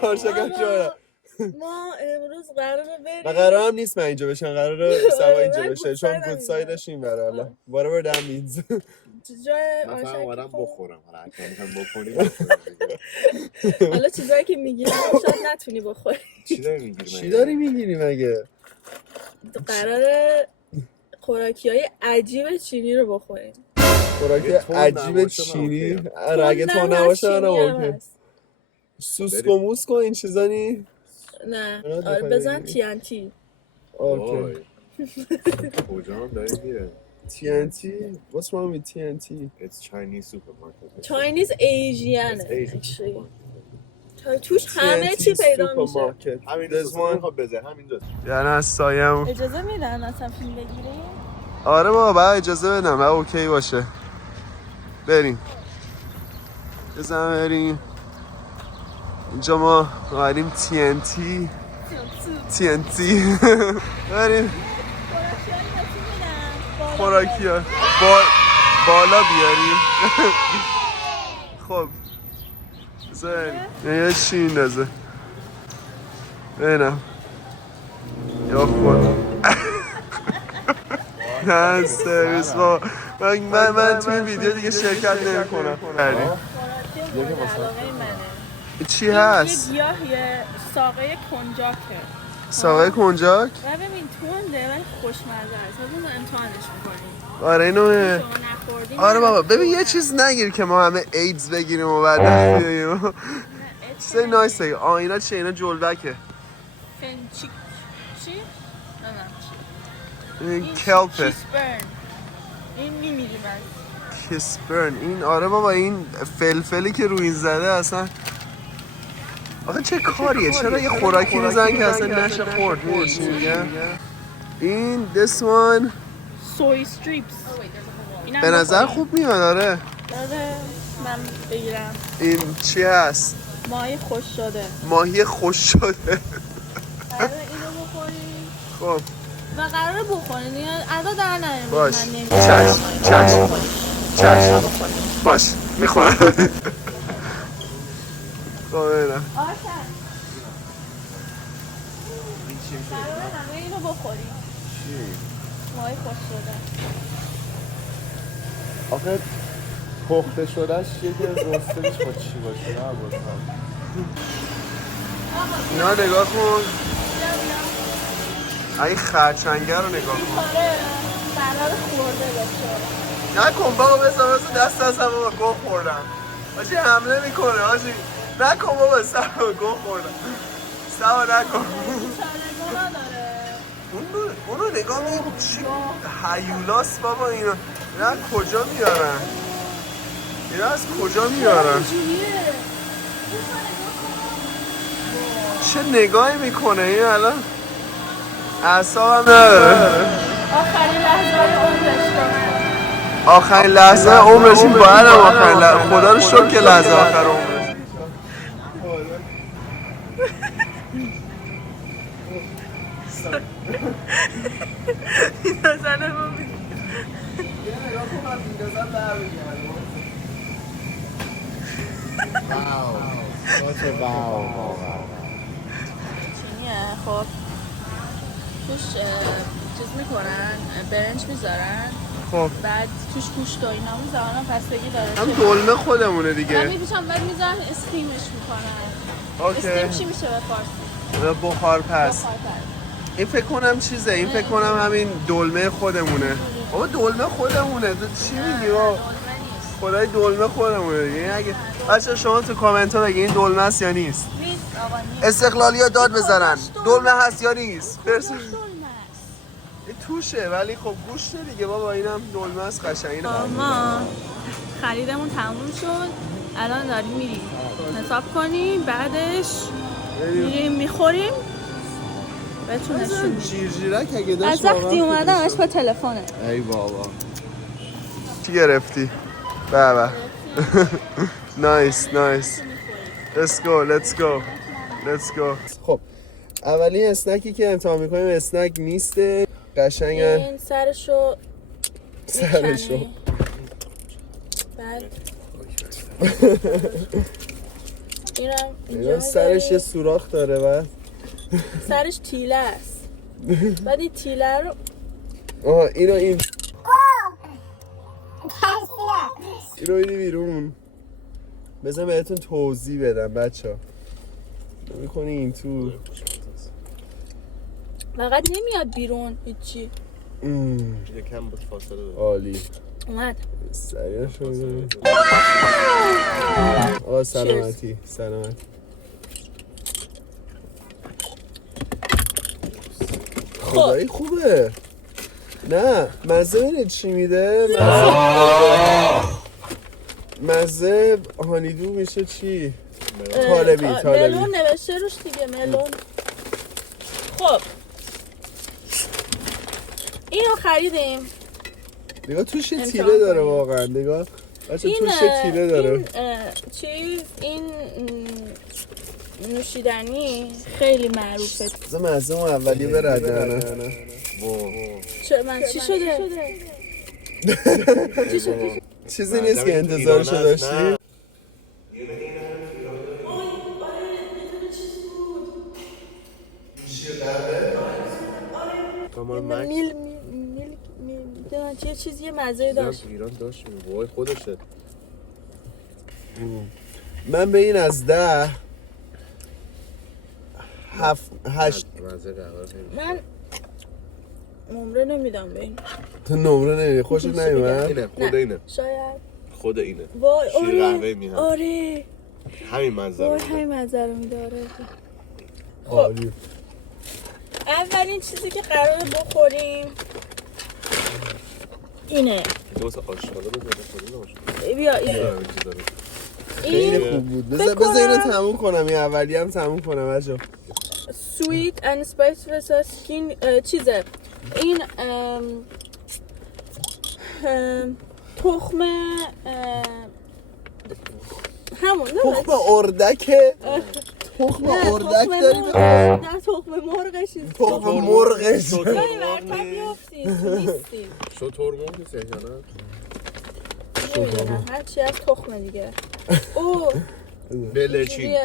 کارشکر جوره. ما امروز قراره بریم و قرار هم نیست من اینجا بشم، قراره سوا اینجا بشه چون گود سایدش این بره. حالا whatever that means. جای من فقط اومدم بخورم. حالا اگه میخوام بکنیم حالا چیزایی که میگیری شاید نتونی بخوری. چی داری میگیری؟ چی داری میگیری مگه؟ قراره خوراکیای عجیب چینی رو بخوریم. خوراکی عجیب چینی؟ اگه تو نباشه منم اوکی. سوسکو موسکو این چیزا نی؟ نه آره بزن TNT. اوکی. کجا هم داری میره؟ TNT? What's wrong with TNT? It's Chinese supermarket. Chinese Asian actually. توش همه چی پیدا میشه. همین دزمان میخواد بزن همینجاست. یعنی از سایم اجازه میدن اصلا فیلم بگیریم؟ آره بابا بعد اجازه بدم بعد اوکی باشه بریم بزن بریم. اینجا ما اومدیم TNT بریم خوراکی ها بالا بیاریم. خب بزن یه چی اندازه ببینم یا خود نه سرویس با من توی این ویدیو دیگه شرکت نمی کنم. چی هست؟ یه گیاهیه ساقه کنجاکه. ساقه کنجاک؟ و ببین تونده ولی خوشمزه است. ببین امتحانش میکنیم. آره اینو آره بابا ببین یه چیز نگیر که ما همه ایدز بگیریم و بعد نخواییم. چیزای نایسه. اینا چیه؟ اینا جلبکه. چی؟ این کلپه. کیسبرن. این میمیریم از کیسبرن. این آره بابا این فلفلی که روی این زده اصلا آخه چه کاریه؟ چرا یه خوراکی میزنن که اصلا نشه خورد؟ میدونی چی میگم؟ این this one soy strips. به نظر خوب میاد. آره من بگیرم. این چی هست؟ ماهی خوش شده. ماهی خوش شده. قراره اینو بخوریم. خب و قراره بخوریم دیگه ادا در نریم. باش چشم باش میخورم. خب ببینم قراره همه اینو بخوریم. چی؟ ماهی خوش شده. آخه پخته شدهش یکی از رستگیش با چی باشه نه باشه. اینا نگاه کن این خرچنگه رو نگاه کن. قرار خورده بشه. نکن بابا بذار دست از هم بابا گوه خوردم آجی حمله میکنه آجی نکن بابا سبا گوه خوردم سبا نکن. اونو نگاه میگه چی هیولاس بابا اینا از کجا میارن؟ اینا از کجا میارن؟ چه نگاهی میکنه این الان؟ اعصابم نداره. آخرین لحظه عمرش این باید هم آخرین لحظه خدا رو شکر که لحظه آخر عمرش. اینا زنه ما بید یه نگاه کن از این دزن در بگرد. واو چینیه. خب توش چیز میکنن برنج میذارن. خب بعد توش گوشت و اینا میذارن پستگی داره. هم دلمه خودمونه دیگه. میپیشن بعد میذارن اسکریمش میکنن. اوکی. اسکریم چی میشه به فارسی؟ بخار پس. این فکر کنم چیزه. این فکر کنم همین دلمه خودمونه. بابا دلمه خودمونه. تو چی میگی بابا؟ خدای دلمه خودمونه دیگه. این اگه بچه شما تو کامنت ها بگین این دلمه است یا نیست. استقلالی ها داد بزنن. دلمه هست یا نیست. این توشه ولی خب گوشته دیگه بابا اینم دلمه است قشنگ. ما خریدمون تموم شد. الان داریم میریم حساب کنیم بعدش میریم میخوریم. بهتون نشون میدم. جیرجیرک اگه داشت از وقتی اومدمش با تلفنه. ای بابا چی گرفتی؟ بابا نایس let's go. خب اولین اسنکی که امتحان میکنیم اسنک نیسته. قشنگه این سرشو بعد اینم اینا اینجا سرش یه می‌ذاری. سوراخ داره بعد سرش تیله است. بعد این تیله رو این میدی بیرون. بذار بهتون توضیح بدم بچه ها. میکنی این تو فقط نمیاد بیرون هیچی. یکم بود فاصله داره. عالی اومد. سریع شده. سلامتی سلامتی. خدایی خوبه. نه مزه اینه چی میده؟ مزه هانیدو میشه چی؟ طالبی ملون نوشته روش دیگه ملون. خب اینو خریدیم. نگاه توش یه تیله داره واقعا. نگاه بچه توش یه تیله داره. این نوشیدنی خیلی معروفه. بذار مزه اون اولی بردن. چی شده؟ چی شده؟ چیزی نیست که انتظارشو داشتی؟ یه چیزی یه مزه داشت. ایران داشت وای خودشه. من به این از 10 7 8 من نمره نمیدم به این. تو نمره نمیدی؟ خوشت نمیاد؟ اینه خود اینه. شاید خود اینه. وای شیر قهوه میدم. آره همین منظر. وای همین منظر رو میده. آره عالی. اولین چیزی که قراره بخوریم اینه. تو واسه آشغالا بذاره بیا اینه. خیلی خوب بود. بذار اینو تموم کنم. این اولی هم تموم کنم بچه. sweet and spice versus چیزه. این تخم همون تخم اردکه. تخم اردک دارید؟ نه تخم مرغش نیست. تخم مرغش جایی برتر بیافتید نیستید. شطور مرغ نیست احیانا. نمیدونم هرچی از تخم دیگه. او بلرچین.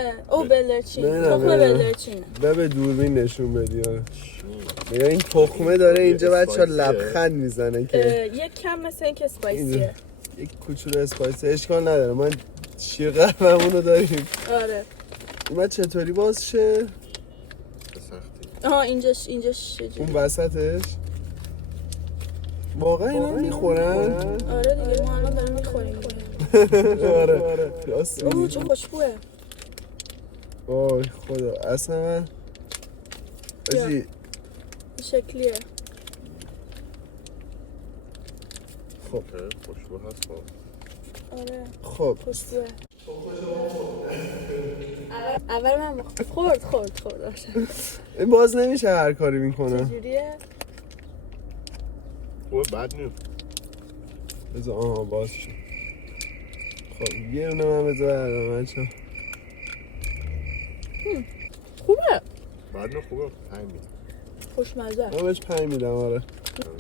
بلرچین. تخم بلرچینه. به دوربین نشون بدی. نگاه این تخمه داره اینجا بچه ها لبخند میزنه که یک کم مثل این که اسپایسیه. یک کوچولو اسپایسی اشکال نداره. من شیر قهوه‌مونو داریم. آره این چطوری باز شه؟ اینجاش اون وسطش واقعا اینا میخورن؟ آره دیگه ما الان داریم میخوریم. آره راست میگی. چه خوشبوه. وای خدا اصلا من این شکلیه. خب خوشبو هست. آره خب خوشبوه. اول من خورد این باز نمیشه هر کاری میکنه. چجوریه؟ خوبه بد نیست. بذار باز شد. خب یه اونه من بذار من چه خوبه. بد نه خوبه. 5 میدم. خوشمزه. من بهش 5 میدم. آره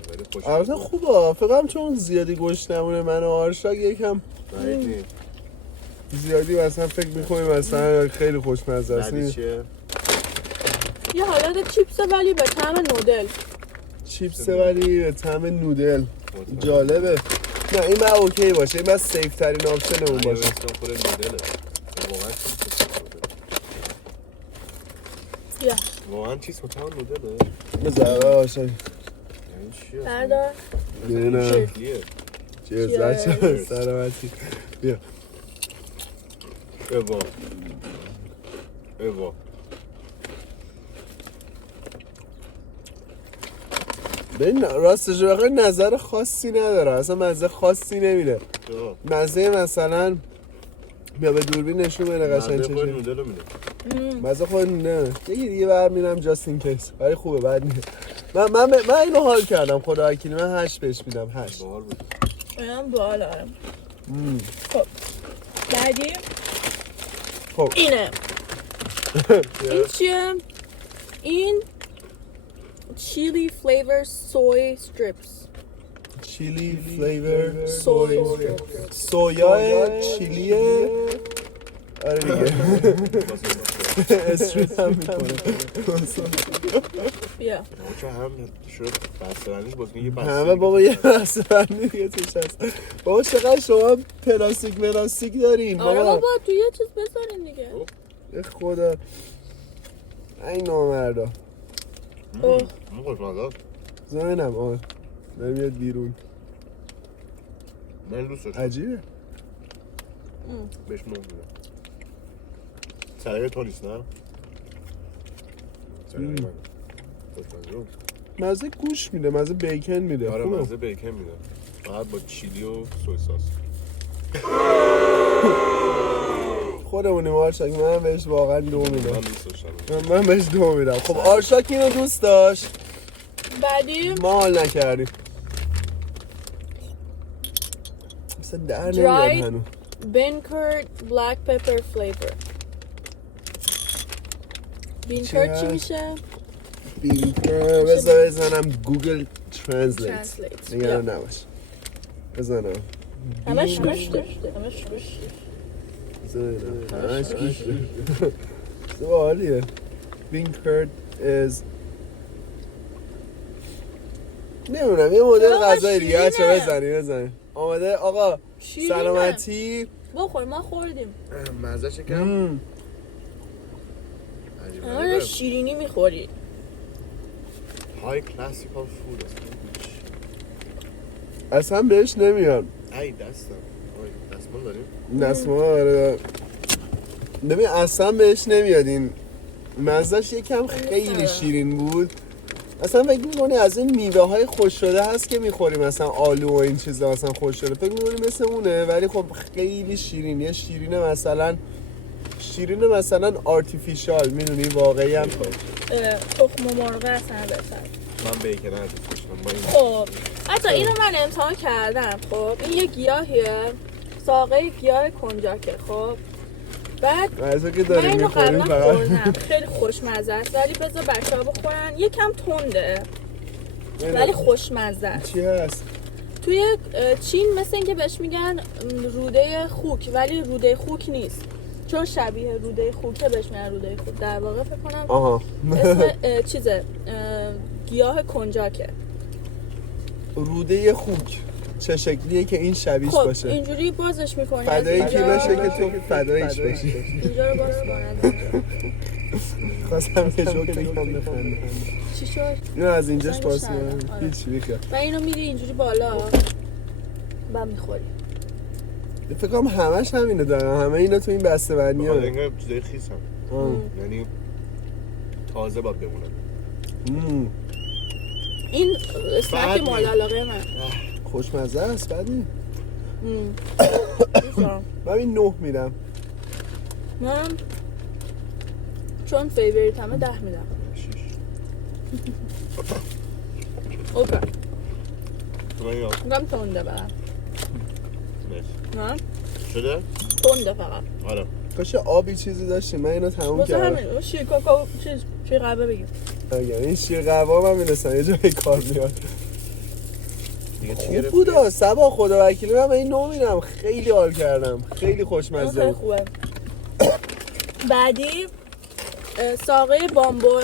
ولی البته خوبه. فقط چون زیادی گوشت نمونه من و آرشا یکم زیادی مثلا فکر میکنیم مثلا خیلی خوشمزه است. یه حالت چیپسه ولی به طعم نودل. چیپسه ولی به طعم نودل. جالبه. نه این من اوکی باشه. این من سیف ترین آپشن اون باشه. واقعا چیز به طعم نودله. بذار باشه. بردار. نه چیز بچه سلامتی. بیا ایوا ببین راستش بخوای نظر خاصی نداره. اصلا مزه خاصی نمیده. مزه مثلا بیا به دوربین نشون بده قشنگ چشه. مزه خود نودل رو میده. مزه خود نه. دیگه برمیرم جاست این کیس. ولی خوبه بد نیست. من اینو حال کردم خدا وکیلی. من 8 بهش میدم. 8 باحال بود. اینم باحاله. خب بعدی خب اینه. این چیه؟ این chili flavor soy strips. چیلی فلیور soy strips. سویا چیلیه. آره دیگه استریت هم میکنه بیا چون هم شد بسته‌بندیش باز یه بسته همه بابا یه بسته‌بندی دیگه توش هست. بابا چقدر شما پلاستیک دارین آره بابا. بابا تو یه چیز بذارین دیگه. به خدا این نامردا اوه زمینم آره داره میاد بیرون. من دوست داشتم عجیبه بهش نون میدم. سلیقه تو نیست نه؟ سلیقه منه. خوشمزه. مزه گوش میده مزه بیکن میده. آره خوبه. مزه بیکن میده. فقط با چیلی و سوی ساس. خودمونیم آرشاک. من بهش واقعا 2 میدم. من دوست داشتم. من بهش 2 میدم. خب آرشاک اینو دوست داشت بعدی ما حال نکردیم. مثلا در نمیاد Dried هنو. bean curd black pepper flavor. bean curd چی میشه؟ بذار بزنم گوگل ترنسلیت Translate. نگران نباش. بزنم همش گوش داشته. همش گوش. همش گوش سوالیه. Bean curd is نمیدونم یه مدل آقا غذای دیگه شیرینه. چه بزنی آماده آقا شیرینه. سلامتی بخور ما خوردیم. مزه کم آره شیرینی میخوری. های کلاسیکال فود اصلا بهش نمیاد. ای دستم دستمال داریم؟ دستمال آره ببین اصلا بهش نمیاد. این مزهش یکم خیلی شیرین بود. اصلا فکر می‌کنی از این میوه های خوش شده هست که می‌خوریم مثلا آلو و این چیزا مثلا خوش شده فکر می‌کنی مثل اونه ولی خب خیلی شیرین. یه شیرین مثلا آرتفیشال میدونی واقعی هم تخم مرغ اصلا بهتر. من بیکن هم دوست داشتم با این خب حتی اینو من امتحان کردم. خب این یه گیاهیه ساقه گیاه کنجاکه. خب بعد غذا که من داریم اینو می‌خوریم قبلا فقط خوردم خیلی خوشمزه است ولی بذار بچه‌ها بخورن. یکم تنده ولی خوشمزه است. چی هست؟ توی چین مثل اینکه بهش میگن روده خوک ولی روده خوک نیست چون شبیه روده خوکه بهش میگن روده خوک. در واقع فکر کنم آها اسم چیزه گیاه کنجاکه. روده خوک چه شکلیه که این شبیهش خب باشه؟ اینجوری بازش میکنی فدای کی بشه که تو فدایش بشی. اینجا رو باز کنن. خواستم که جوک بگم بخندم. چی شد؟ اینو از اینجاش باز زنگش کنم. ندارم. آره. هیچ بیخیال. و اینو میری اینجوری بالا بعد میخوری. فکر کنم همش همینو دارن. همه اینا تو این بسته بندی آره ها. انگار چیزای خیس هم یعنی تازه باید بمونن. این اسنک بعد مورد علاقه من. خوشمزه است بدی. دوستم. من این 9 میدم. من چون فیوریت همه 10 میدم. 6 اوکی من یا میگم تونده برم. نه شده؟ تونده فقط. آره کاش آبی چیزی داشتیم. من اینو تموم واسه کردم. همین شیر کاکائو چیز شیر قهوه بگیم. اگر این شیر قهوه هم میرسن یه جای کار میاد. دیگه چی خوب گرفتی؟ بود سبا خدا وکیلی. من به این 9 میدم. خیلی حال کردم. خیلی خوشمزه خیلی بود. خوبه. بعدی ساقه بامبو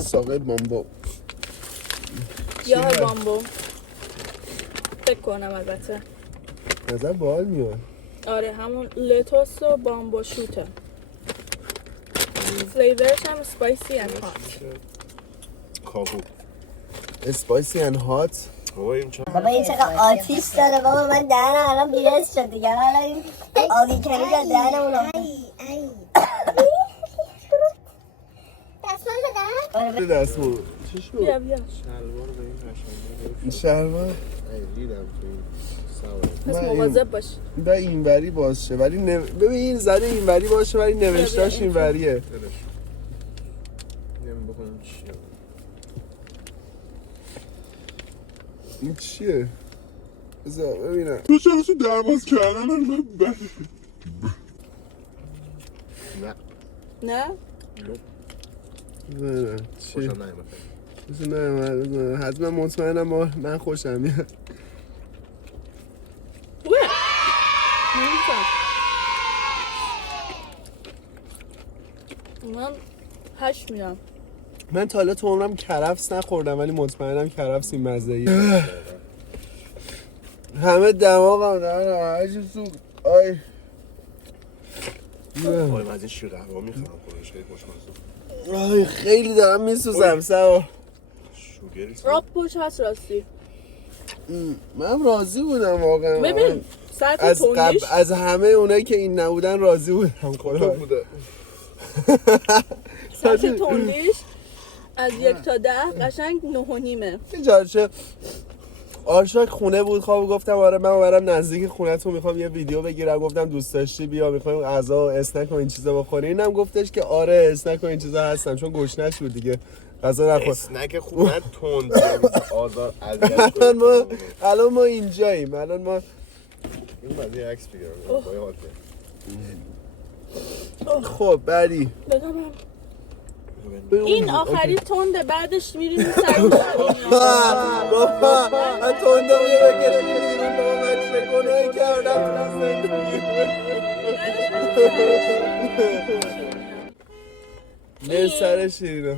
ساقه بامبو گیاه چیه؟ بامبو فکر کنم البته نظر باحال میاد. آره همون لتوس و بامبو شوته. فلیورش هم سپایسی اند هات. کاهو اسپایسی ان هات. بابا این چه بابا این چقدر آتیش داره بابا من دهنم الان بیرس شد دیگه حالا این آبی کنی در دهنم اونم دستمون چی شد؟ بیا بیا شلوار به این قشنگی شلوار ای دیدم تو این سوار پس من این- مواظب باش. و اینوری باز شه ولی ببین این زده اینوری باشه ولی نوشتاش اینوریه. دلش نمی بکنم چیه این چیه؟ بذار ببینم. تو چرا تو درواز کردن من بده نه نه ببینم چی؟ خوشم نمیاد بذار نه حتما مطمئنم من خوشم میاد. خوبه نمی‌فهم. من 8 میدم. من تا حالا تو عمرم کرفس نخوردم ولی مطمئنم کرفس این مزه‌ایه. همه دماغم دارن عجیب سوق. آی من از این شیر قهوه میخوام خودش خیلی خوشمزه. آی خیلی دارم میسوزم سوا. شوگری راب پوچ هست راستی. من راضی بودم واقعا. ببین سطح تونیش از همه اونایی که این نبودن راضی بودم. خدا بوده. سطح تونیش از 1 تا 10 قشنگ 9.5. جاشه آرشاک خونه بود. خواب گفتم آره من برم نزدیک خونه‌تون میخوام یه ویدیو بگیرم. گفتم دوست داشتی بیا میخوایم غذا و اسنک و این چیزا بخوریم. اینم گفتش که آره اسنک و این چیزا هستن چون گشنش بود دیگه غذا نخورد. اسنک خوب من تند آزار اذیت الان ما اینجاییم. الان ما این بعد یه عکس بگیرم با حال خب بعدی این آخری تنده بعدش میریم سر بابا من تنده بوده بکشیم بیرون. بابا من چه گناهی کردم تو زندگی. نه سر شیرینه.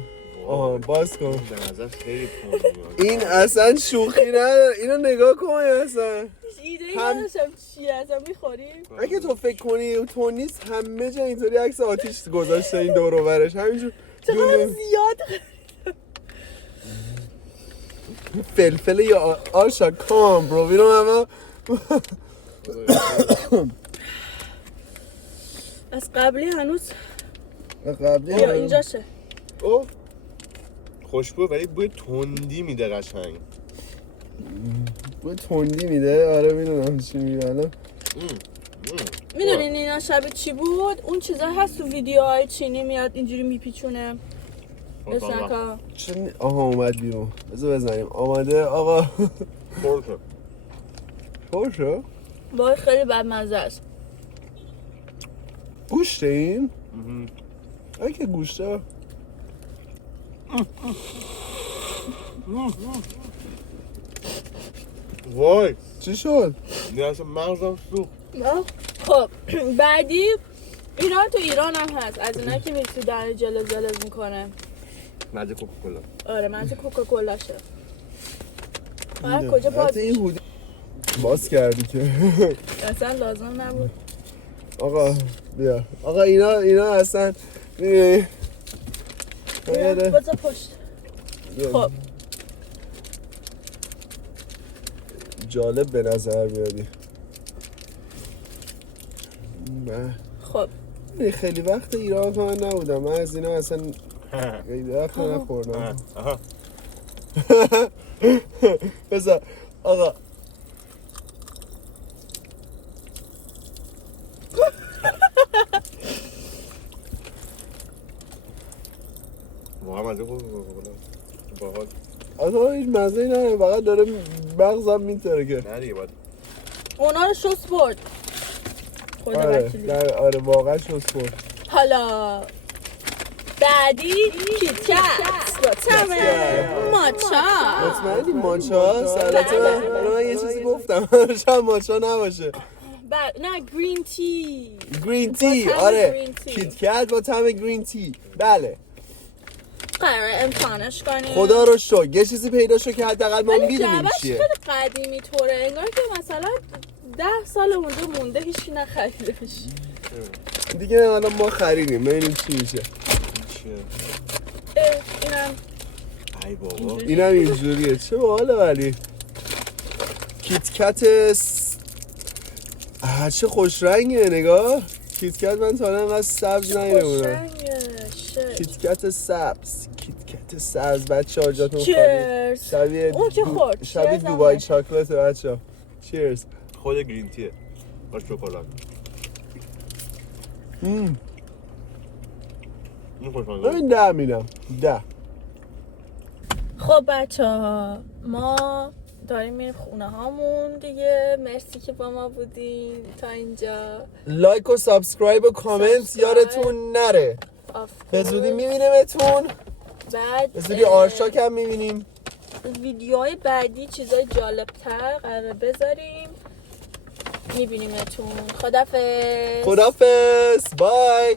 آها باز کن. به نظر خیلی تند. این اصلا شوخی نداره. اینو نگاه کن اصلا. ایده ای نداشتم چی اصلا میخوریم. اگه تو فکر کنی تو نیست همه جا اینطوری عکس آتیش گذاشته این دور و برش همینجور چقدر زیاد فلفل یا آرشا کام برو بیرون. اما از قبلی هنوز قبلی یا اینجاشه. اوه خوشبو ولی بوی تندی میده قشنگ. بوی تندی میده. آره میدونم چی میگه الان. میدونین اینا شبیه چی بود؟ اون چیزا هست تو ویدیوهای چینی میاد اینجوری میپیچونه اسنکا. آها اومد بیرون. بذار بزنیم. آماده آقا. پرشو وای خیلی بدمزه است. گوشته این؟ اگه گوشته وای چی شد؟ نه اصلا مغزم سوخت. خب بعدی ایران هم هست از اینا که میرسی در جلز میکنه. مزه کوکاکولا. آره مزه کوکاکولاشه. کجا باز این هودی باز کردی که اصلا لازم نبود. آقا بیا آقا اینا اصلا میبینی بذار پشت. خب جالب به نظر میادی. خب خیلی وقت ایران که من نبودم. من از اینا اصلا خیلی وقت نخوردم. بذار آقا واقعا مزه کوکاکولا باحال. اصلا هیچ مزه‌ای نداره فقط داره مغزم میتره که نه دیگه باید اونا رو شست برد. خدا وکیلی. آره واقعا شست برد. حالا بعدی کیتکت با تمه ماچا. مطمئنی ماچا؟ البته من یه چیزی گفتم شاید ماچا نباشه. نه گرین تی. گرین تی آره کیتکت با طعم گرین تی. بله قراره امتحانش کنیم. خدا رو شکر یه چیزی پیدا شد که حداقل ما ولی میدونیم جعبش چیه. خیلی قدیمی طوره انگار که مثلا 10 سال اونجا مونده هیچی نخریدش. دیگه الان ما خریدیم ببینیم چی میشه. چیه؟ اینم ای بابا اینم اینجوریه. چه باحاله ولی کیتکت چه خوش رنگه. نگاه کیتکت من تا الان انقدر سبز ندیده بودم. کیتکت سبز بچه ها جاتون خالی. شبیه اون که خورد شبیه دوبای چاکلت بچه ها. چیرز. خود گرین تیه با شکلات. این خوشمزه. این 10 میدم 10. خب بچه ها ما داریم میریم خونه هامون دیگه. مرسی که با ما بودین تا اینجا. لایک و سابسکرایب و کامنت یادتون نره. به زودی میبینیمتون. بعد به زودی آرشاک هم میبینیم. ویدیوهای بعدی چیزای جالبتر قرار بذاریم. میبینیمتون. خدافظ. خدافظ بای.